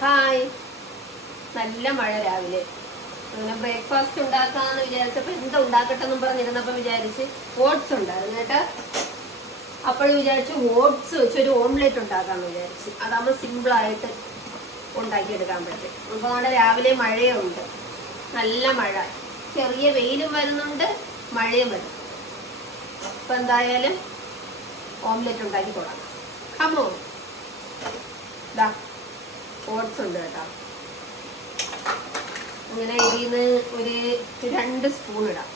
Hi. നല്ല മഴ രാവിലെ. അങ്ങനെ ബ്രേക്ക്ഫാസ്റ്റ് ഉണ്ടാക്കാന്ന് വിചാരിച്ചപ്പോ എന്താ ഉണ്ടാക്കട്ടെ എന്നും പറഞ്ഞിരുന്നപ്പോ വിചാരിച്ച് ഓട്സ് ഉണ്ടായിരുന്നു കേട്ടോ. അപ്പോഴും വിചാരിച്ചു ഓട്സ് വെച്ച് ഒരു ഓംലെറ്റ് ഉണ്ടാക്കാന്ന് വിചാരിച്ച്. അതാകുമ്പോൾ സിമ്പിളായിട്ട് ഉണ്ടാക്കിയെടുക്കാൻ പറ്റും. അപ്പോൾ നമ്മുടെ രാവിലെ മഴയുണ്ട്. നല്ല മഴ. ചെറിയ വെയിലും വരുന്നുണ്ട് മഴയും വരും. അപ്പം എന്തായാലും ഓംലെറ്റ് ഉണ്ടാക്കി കൊടുക്കാം കമോ ദാ. ഓട്സ് ഉണ്ട് കേട്ടോ. അങ്ങനെ ഇതിന്ന് ഒരു രണ്ട് സ്പൂൺ ഇടാം.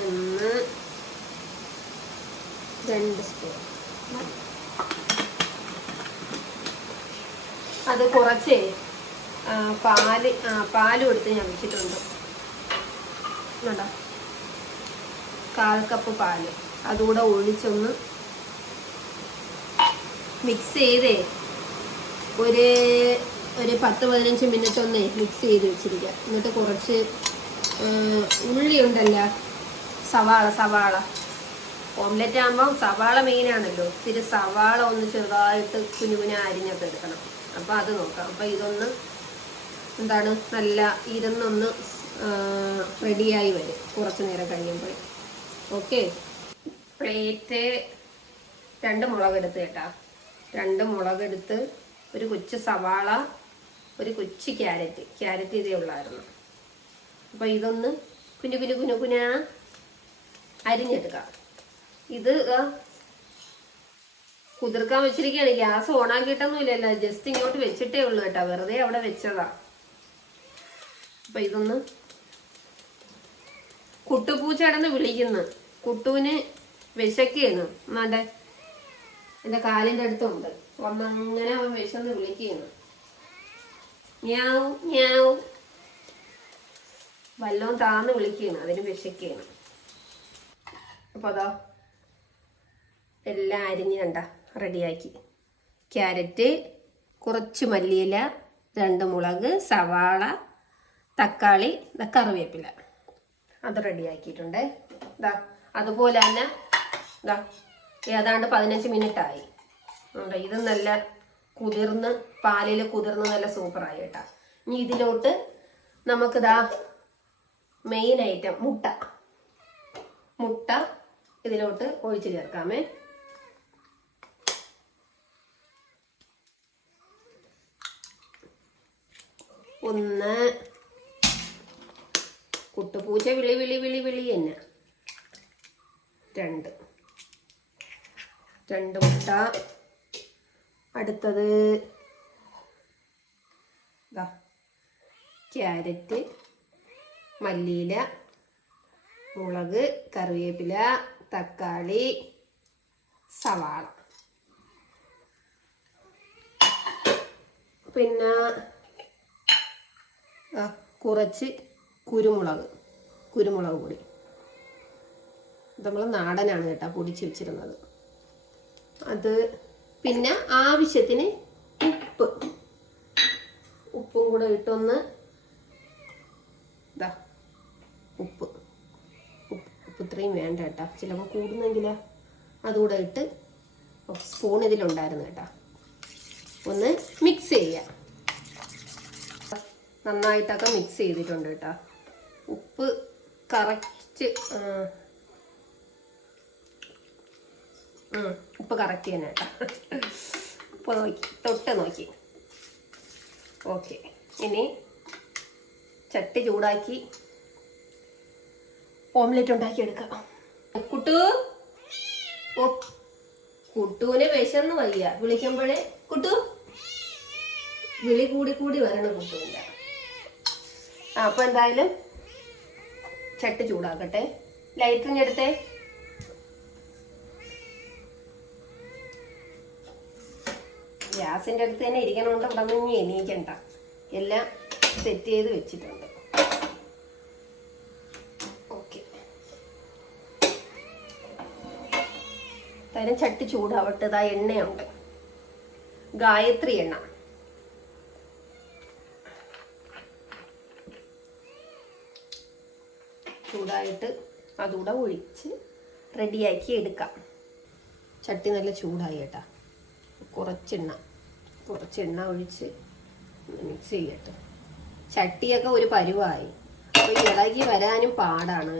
ഒന്ന് രണ്ട് സ്പൂൺ. അത് കുറച്ചേ പാൽ പാൽ എടുത്ത് ഞാൻ വെച്ചിട്ടുണ്ട്. കണ്ടോ? കാൽ കപ്പ് പാൽ. അതുകൂടെ ഒഴിച്ചൊന്ന് മിക്സ് ചെയ്തേ. ഒരു ഒരു പത്ത് പതിനഞ്ച് മിനിറ്റ് ഒന്ന് മിക്സ് ചെയ്ത് വെച്ചിരിക്കുക എന്നിട്ട് കുറച്ച് ഉള്ളി ഉണ്ടല്ലോ സവാള സവാള. ഓംലെറ്റ് ആകുമ്പോൾ സവാള മെയിനാണല്ലോ ഇത്തിരി സവാള ഒന്ന് ചെറുതായിട്ട് കുഞ്ഞു കുഞ്ഞു അരിഞ്ഞൊക്കെ എടുക്കണം. അപ്പോൾ അത് നോക്കാം. അപ്പോൾ ഇതൊന്ന് എന്താണ്? നല്ല ഇരുന്നൊന്ന് റെഡിയായി വരും. കുറച്ച് നേരം കഴിയുമ്പോൾ ഓക്കെ പ്ലേറ്റ് രണ്ട് മുളക് എടുത്ത് കേട്ടാ. രണ്ട് മുളക് എടുത്ത് ഒരു കൊച്ചു സവാള ഒരു കൊച്ചു ക്യാരറ്റ്. ക്യാരറ്റ് ഇതേ ഉള്ളായിരുന്നു. അപ്പോൾ ഇതൊന്ന് കുഞ്ഞു കുഞ്ഞു കുഞ്ഞു കുഞ്ഞ അരിഞ്ഞെടുക്കാം. ഇത് കുതിർക്കാൻ വെച്ചിരിക്കുകയാണ്. ഗ്യാസ് ഓണാക്കിയിട്ടൊന്നുമില്ലല്ലോ. ജസ്റ്റ് ഇങ്ങോട്ട് വെച്ചിട്ടേ ഉള്ളൂ കേട്ടോ. വെറുതെ അവിടെ വെച്ചതാ. അപ്പൊ ഇതൊന്ന് കുട്ടുപൂച്ചടന്ന് വിളിക്കുന്നു. കുട്ടുവിന് വിശക്കുന്നു എന്നാണ്ടെ? എന്റെ കാലിന്റെ അടുത്തുണ്ട്. വന്നങ്ങനെ അവൻ വിശന്ന് വിളിക്കുന്നു. ഞാവും ഞാവും വല്ലവും താന്ന് വിളിക്കുന്നു അതിന് വിശക്കുകയാണ് അപ്പൊ അതോ എല്ലാം അരിഞ്ഞ് കണ്ട റെഡിയാക്കി. ക്യാരറ്റ് കുറച്ച് മല്ലിയില രണ്ട് മുളക് സവാള തക്കാളി കറിവേപ്പില. അത് റെഡിയാക്കിയിട്ടുണ്ട്. ഇതാ അതുപോലെ തന്നെ ഇതാ ഏതാണ്ട് പതിനഞ്ച് മിനിറ്റ് ആയി ഇത് നല്ല കുതിർന്ന് പാലിൽ കുതിർന്ന് നല്ല സൂപ്പറായി കേട്ടോ. ഇനി ഇതിലോട്ട് നമുക്കിതാ മെയിൻ ഐറ്റം മുട്ട. മുട്ട ഇതിലോട്ട് ഒഴിച്ചു ചേർക്കാമേ. ഒന്ന് കുട്ടുപൂച്ച വിളി വിളി വിളി വിളി തന്നെ രണ്ട്. രണ്ട് മുട്ട. അടുത്തത് ക്യാരറ്റ് മല്ലിയില മുളക് കറിവേപ്പില തക്കാളി സവാള. പിന്നെ കുറച്ച് കുരുമുളക് കുരുമുളക് പൊടി. നമ്മൾ നാടനാണ് കേട്ടോ പൊടിച്ച് വെച്ചിരുന്നത്. അത് പിന്നെ ആവശ്യത്തിന് ഉപ്പ്. ഉപ്പും കൂടെ ഇട്ടൊന്ന് ഇതാ ഉപ്പ്. ഉപ്പ് ഉപ്പ് ഇത്രയും വേണ്ട കേട്ടോ. ചിലപ്പോൾ കൂടുന്നെങ്കിലോ? അതുകൂടെ ഇട്ട് സ്പൂൺ ഇതിലുണ്ടായിരുന്നു കേട്ടോ. ഒന്ന് മിക്സ് ചെയ്യുക നന്നായിട്ടൊക്കെ മിക്സ് ചെയ്തിട്ടുണ്ട് കേട്ടോ. ഉപ്പ് കറക്റ്റ് ഉപ്പ് കറക്റ്റ് തന്നെ കേട്ടോ ഉപ്പ് നോക്കി തൊട്ട് നോക്കി. ഓക്കെ ഇനി ചട്ടി ചൂടാക്കി ഓംലെറ്റ് ഉണ്ടാക്കി എടുക്കാം കുട്ടു ഓ കുട്ടുവിന് വിശന്ന് വയ്യ. വിളിക്കുമ്പോഴേ കുട്ടു വിളി കൂടി കൂടി വരണം കുട്ടുവിന്റെ. ആ അപ്പൊ എന്തായാലും ചട്ടി ചൂടാക്കട്ടെ. ലൈറ്റിങ് എടുത്തേ. ഗ്യാസിന്റെ അടുത്ത് തന്നെ ഇരിക്കണോണ്ട് ഇവിടെ നിന്ന് എണീക്കണ്ട. എല്ലാം സെറ്റ് ചെയ്ത് വെച്ചിട്ടുണ്ട്. ഓക്കെ തരം ചട്ടി ചൂടാവട്ടെ ഇതാ എണ്ണയുണ്ട്. ഗായത്രി എണ്ണ. ചൂടായിട്ട് അതുകൂടെ ഒഴിച്ച് റെഡിയാക്കി എടുക്കാം. ചട്ടി നല്ല ചൂടായി കേട്ടാ. കുറച്ചെണ്ണ. കുറച്ചെണ്ണ ഒഴിച്ച് മിക്സ് ചെയ്യട്ടെ. ചട്ടിയൊക്കെ ഒരു പരുവായി. അപ്പോൾ ഇളകി വരാനും പാടാണ്.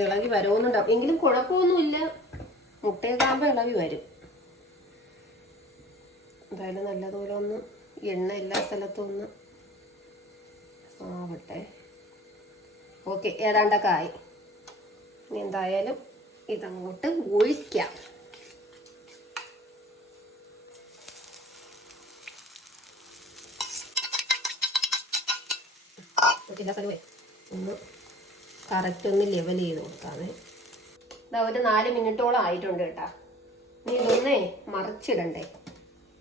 ഇളകി വരുമെന്നുണ്ടാവും എങ്കിലും കുഴപ്പമൊന്നുമില്ല. മുട്ടയൊക്കെ ഇളകി വരും. എന്തായാലും നല്ലതുപോലെ ഒന്ന് എണ്ണ എല്ലാ സ്ഥലത്തും ഒന്ന് ആവട്ടെ. ഓക്കെ ഏതാണ്ടൊക്കെ ആയി. ഇനി എന്തായാലും ഇതങ്ങോട്ട് ഒഴിക്കാം. ചില സ്ഥലമേ ഒന്ന് കറക്റ്റ് ഒന്ന് ലെവൽ ചെയ്ത് കൊടുക്കാതെ ഇതാ ഒരു നാല് മിനിറ്റോളം ആയിട്ടുണ്ട് കേട്ടാ. നീ ഇതൊന്നേ മറിച്ചിടണ്ടേ.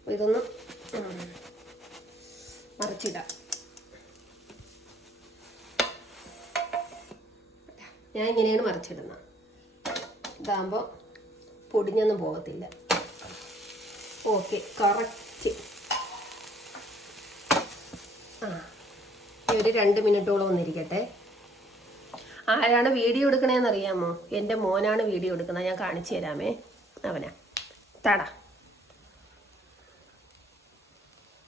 ഇതൊന്ന് മറിച്ചിടാം. ഞാൻ ഇങ്ങനെയാണ് മറിച്ചിടുന്നത്. ഇതാകുമ്പോൾ പൊടിഞ്ഞൊന്നും പോകത്തില്ല. ഓക്കെ കറക്റ്റ് ആ. ഇനി ഒരു രണ്ട് മിനിറ്റോളം ഒന്നിരിക്കട്ടെ. ആരാണ് വീഡിയോ എടുക്കണേന്ന് അറിയാമോ? എന്റെ മോനാണ് വീഡിയോ എടുക്കുന്നത്. ഞാൻ കാണിച്ചു തരാമേ. അവനാ. തടാ.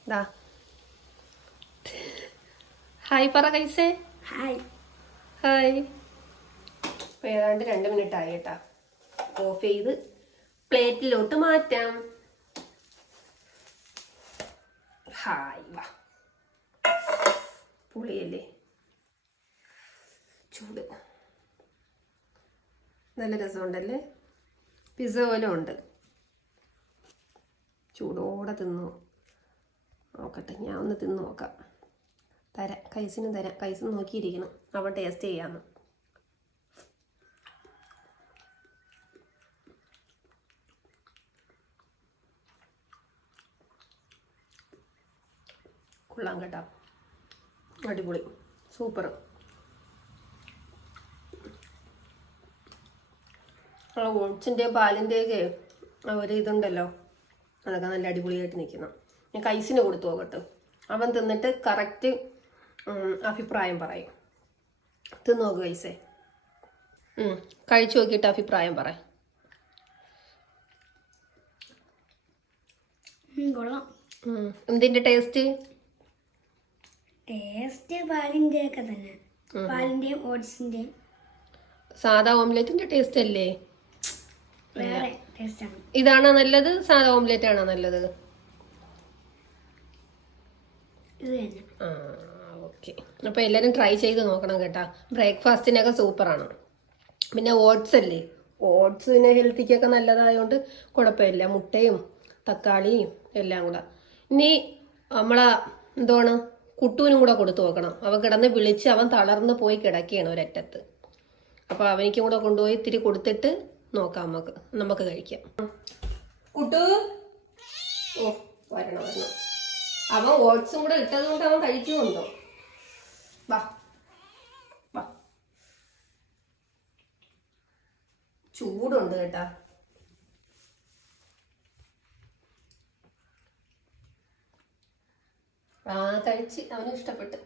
ദാ. ഹായ് പറ കൈസേ. ഹായ്. ഹായ്. ഇപ്പൊ ഏതാണ്ട് രണ്ട് മിനിറ്റ് ആയി കേട്ടാ. ഓഫ് ചെയ്ത് പ്ലേറ്റിലോട്ട് മാറ്റാം. ഹായ് വാ. പുളിയല്ലേ? ചൂട്. നല്ല രസമുണ്ടല്ലേ? പിസ പോലെ ഉണ്ട്. ചൂടോടെ തിന്നു. നോക്കട്ടെ ഞാൻ ഒന്ന് തിന്നു നോക്കാം. തരാം കൈസിന് തരാം. കൈസിന് നോക്കിയിരിക്കണം. അവൻ ടേസ്റ്റ് ചെയ്യാന്ന്. കൊള്ളാം കേട്ടോ. അടിപൊളി. സൂപ്പർ. ആ ഓട്സിന്റെയും പാലിന്റെയൊക്കെ ഒരു ഇതുണ്ടല്ലോ അതൊക്കെ നല്ല അടിപൊളിയായിട്ട് നിൽക്കുന്നു. ഞാൻ കൈസിന് കൊടുത്തു നോക്കട്ടെ. അവൻ തിന്നിട്ട് കറക്റ്റ് അഭിപ്രായം പറയും. തിന്നു നോക്ക് കൈസേ. കഴിച്ചു നോക്കിയിട്ട് അഭിപ്രായം പറ. എന്തിന്റെ ടേസ്റ്റ് ടേസ്റ്റ് പാലിന്റെ ഒക്കെ തന്നെ പാലിന്റെയും ഓട്സിന്റെയും. സാധാ ഓംലേറ്റിന്റെ ടേസ്റ്റ് അല്ലേ? വേറെ ടേസ്റ്റ് ആണ്. ഇതാണോ നല്ലത്? സാധാ ഓംലെറ്റ് ആണോ നല്ലത്? ഇത് തന്നെ. ആ ഓക്കെ അപ്പോൾ എല്ലാവരും ട്രൈ ചെയ്ത് നോക്കണം കേട്ടാ. ബ്രേക്ക്ഫാസ്റ്റിനൊക്കെ സൂപ്പറാണ് പിന്നെ ഓട്സ് അല്ലേ? ഓട്സ് പിന്നെ ഹെൽത്തിക്കൊക്കെ നല്ലതായതുകൊണ്ട് കുഴപ്പമില്ല. മുട്ടയും തക്കാളിയും എല്ലാം കൂടെ. ഇനി നമ്മളെ എന്താണ് കുട്ടുവിനും കൂടെ കൊടുത്തു നോക്കണം അവൻ കിടന്ന് വിളിച്ച് അവൻ തളർന്ന് പോയി കിടക്കുകയാണ് ഒരറ്റത്ത്. അപ്പോൾ അവനിക്കും കൂടെ കൊണ്ടുപോയി ഇത്തിരി കൊടുത്തിട്ട് നോക്കാം നമുക്ക്. നമുക്ക് കഴിക്കാം. കുട്ടു? ഓ വരണം വരണം. അവൻ ഓട്സും കൂടെ ഇട്ടത് കൊണ്ട് അവൻ കഴിക്കുന്നുണ്ടോ? വാ വാ. ചൂടുണ്ട് കേട്ടാ. ആ കഴിച്ച്. അവന് ഇഷ്ടപ്പെട്ട്.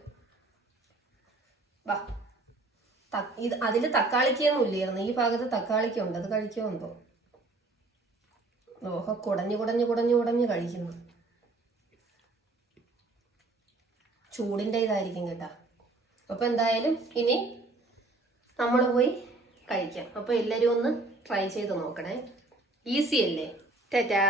വാ. ഇത് അതിൽ തക്കാളിക്കൊന്നും ഇല്ലായിരുന്നു ഈ ഭാഗത്ത് തക്കാളിക്കുണ്ട്. അത് കഴിക്കുമെന്തോ ഓഹോ കുടഞ്ഞു കുടഞ്ഞു കുടഞ്ഞു കുടഞ്ഞു കഴിക്കുന്നു. ചൂടിന്റെ ഇതായിരിക്കും കേട്ടാ. അപ്പോൾ എന്തായാലും ഇനി നമ്മൾ പോയി കഴിക്കാം. അപ്പോൾ എല്ലാവരും ഒന്ന് ട്രൈ ചെയ്ത് നോക്കണേ. ഈസി അല്ലേ? ടാറ്റാ